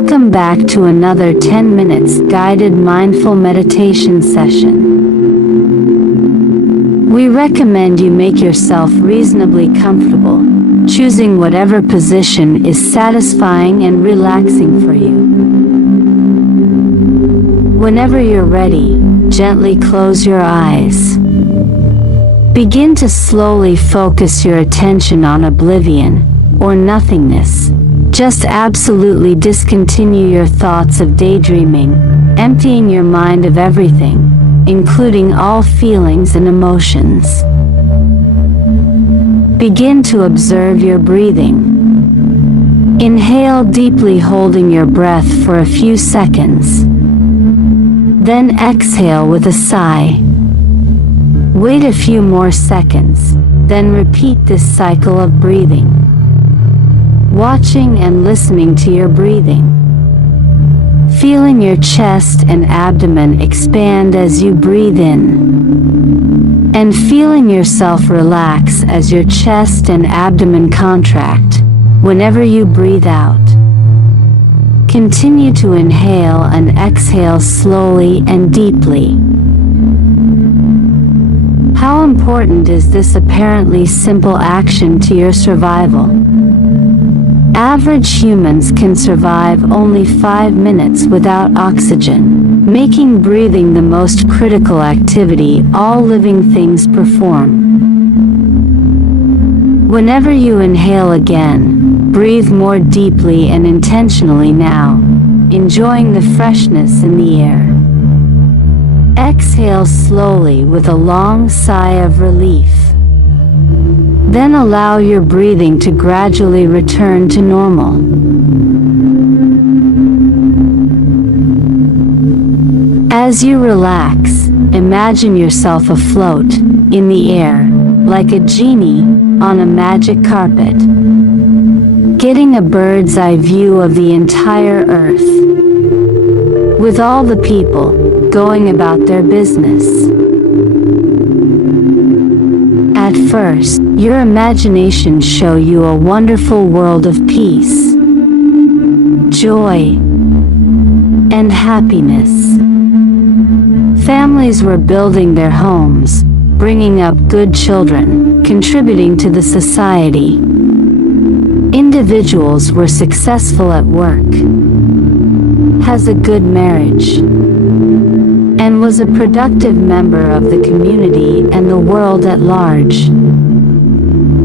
Welcome back to another 10 minutes guided mindful meditation session. We recommend you make yourself reasonably comfortable, choosing whatever position is satisfying and relaxing for you. Whenever you're ready, gently close your eyes. Begin to slowly focus your attention on oblivion, or nothingness. Just absolutely discontinue your thoughts of daydreaming, emptying your mind of everything, including all feelings and emotions. Begin to observe your breathing. Inhale deeply, holding your breath for a few seconds. Then exhale with a sigh. Wait a few more seconds, then repeat this cycle of breathing, watching and listening to your breathing, feeling your chest and abdomen expand as you breathe in, and feeling yourself relax as your chest and abdomen contract whenever you breathe out. Continue to inhale and exhale slowly and deeply. How important is this apparently simple action to your survival? Average humans can survive only 5 minutes without oxygen, making breathing the most critical activity all living things perform. Whenever you inhale again, breathe more deeply and intentionally now, enjoying the freshness in the air. Exhale slowly with a long sigh of relief. Then allow your breathing to gradually return to normal. As you relax, imagine yourself afloat in the air, like a genie on a magic carpet, getting a bird's eye view of the entire earth, with all the people going about their business. At first, your imagination shows you a wonderful world of peace, joy, and happiness. Families were building their homes, bringing up good children, contributing to the society. Individuals were successful at work, has a good marriage, and was a productive member of the community and the world at large.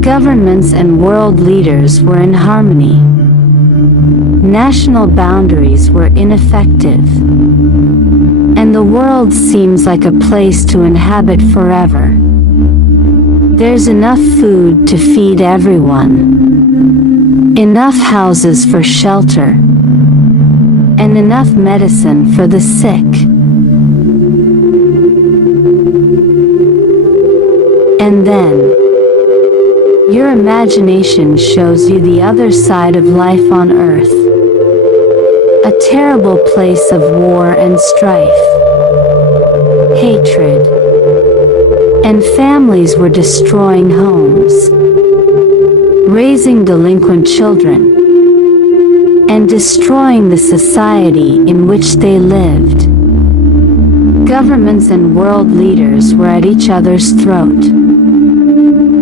Governments and world leaders were in harmony. National boundaries were ineffective. And the world seems like a place to inhabit forever. There's enough food to feed everyone, enough houses for shelter, and enough medicine for the sick. And then, your imagination shows you the other side of life on Earth. A terrible place of war and strife, hatred, and families were destroying homes, raising delinquent children, and destroying the society in which they lived. Governments and world leaders were at each other's throat.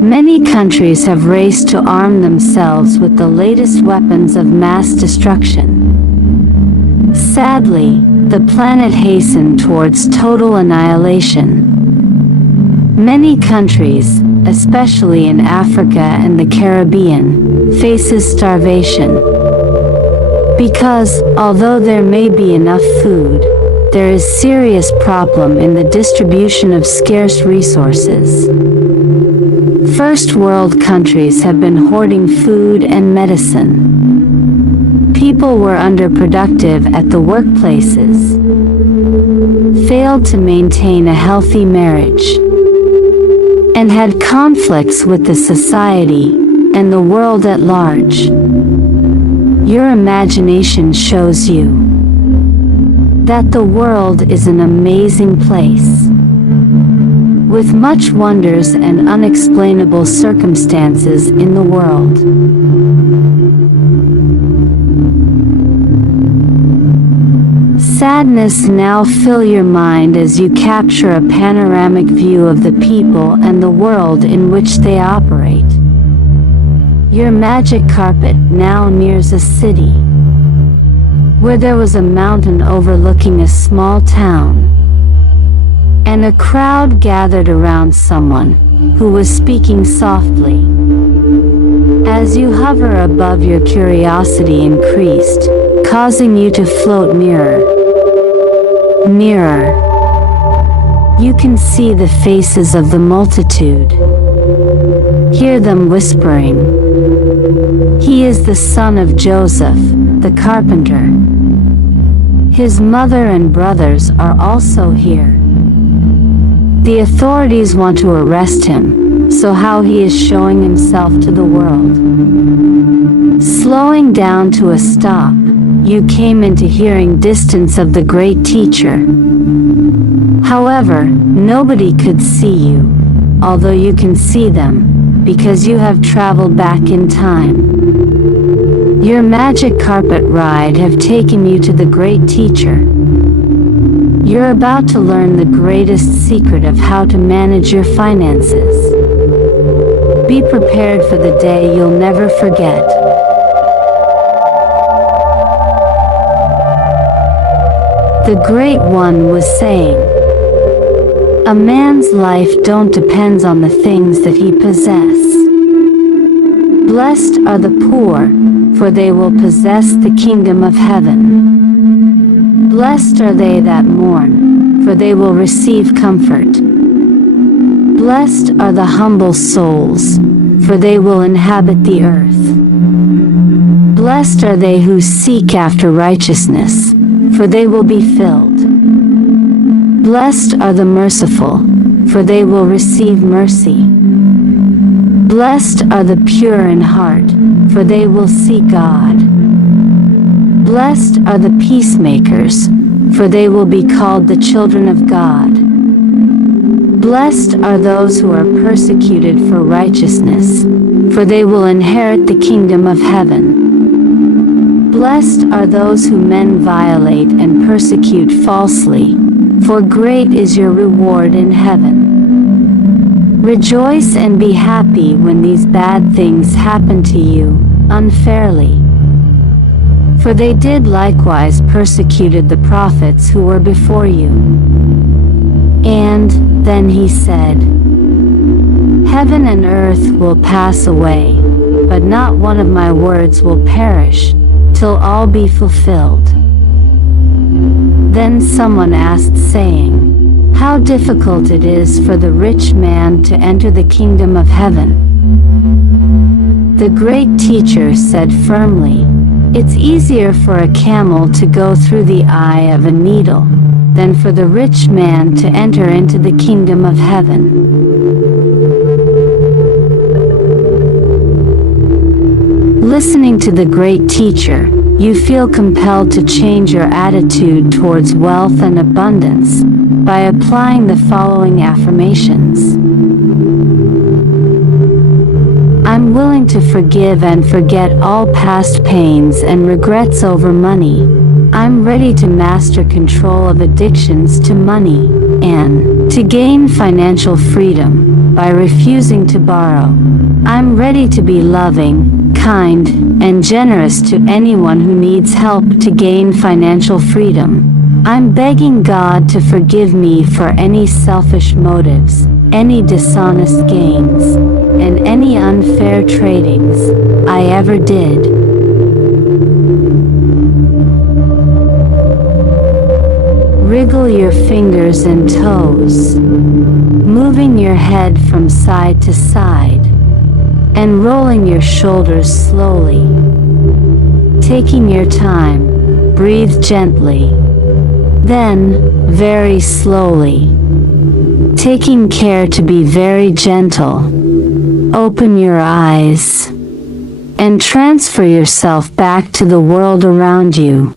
Many countries have raced to arm themselves with the latest weapons of mass destruction. Sadly, the planet hastened towards total annihilation. Many countries, especially in Africa and the Caribbean, faces starvation. Because, although there may be enough food, there is serious problem in the distribution of scarce resources. First world countries have been hoarding food and medicine. People were underproductive at the workplaces, failed to maintain a healthy marriage, and had conflicts with the society and the world at large. Your imagination shows you that the world is an amazing place, with much wonders and unexplainable circumstances in the world. sadness now fill your mind as you capture a panoramic view of the people and the world in which they operate. Your magic carpet now nears a city, where there was a mountain overlooking a small town, and a crowd gathered around someone who was speaking softly. As you hover above, your curiosity increased, causing you to float nearer. Nearer. You can see the faces of the multitude. Hear them whispering. He is the son of Joseph, the carpenter. His mother and brothers are also here. The authorities want to arrest him, so how he is showing himself to the world. Slowing down to a stop, you came into hearing distance of the great teacher. However, nobody could see you, although you can see them, because you have traveled back in time. Your magic carpet ride have taken you to the great teacher. You're about to learn the greatest secret of how to manage your finances. Be prepared for the day you'll never forget. The Great One was saying, a man's life don't depends on the things that he possess. Blessed are the poor, for they will possess the kingdom of heaven. Blessed are they that mourn, for they will receive comfort. Blessed are the humble souls, for they will inhabit the earth. Blessed are they who seek after righteousness, for they will be filled. Blessed are the merciful, for they will receive mercy. Blessed are the pure in heart, for they will see God. Blessed are the peacemakers, for they will be called the children of God. Blessed are those who are persecuted for righteousness, for they will inherit the kingdom of heaven. Blessed are those who men violate and persecute falsely, for great is your reward in heaven. Rejoice and be happy when these bad things happen to you, unfairly. For they did likewise persecuted the prophets who were before you. And then he said, heaven and earth will pass away, but not one of my words will perish, till all be fulfilled. Then someone asked, saying, how difficult it is for the rich man to enter the kingdom of heaven. The great teacher said firmly, it's easier for a camel to go through the eye of a needle than for the rich man to enter into the kingdom of heaven. Listening to the great teacher, you feel compelled to change your attitude towards wealth and abundance by applying the following affirmations. I'm willing to forgive and forget all past pains and regrets over money. I'm ready to master control of addictions to money and to gain financial freedom by refusing to borrow. I'm ready to be loving, kind, and generous to anyone who needs help to gain financial freedom. I'm begging God to forgive me for any selfish motives, any dishonest gains, and any unfair tradings I ever did. Wriggle your fingers and toes, moving your head from side to side, and rolling your shoulders slowly. Taking your time, breathe gently. Then, very slowly, taking care to be very gentle, open your eyes and transfer yourself back to the world around you.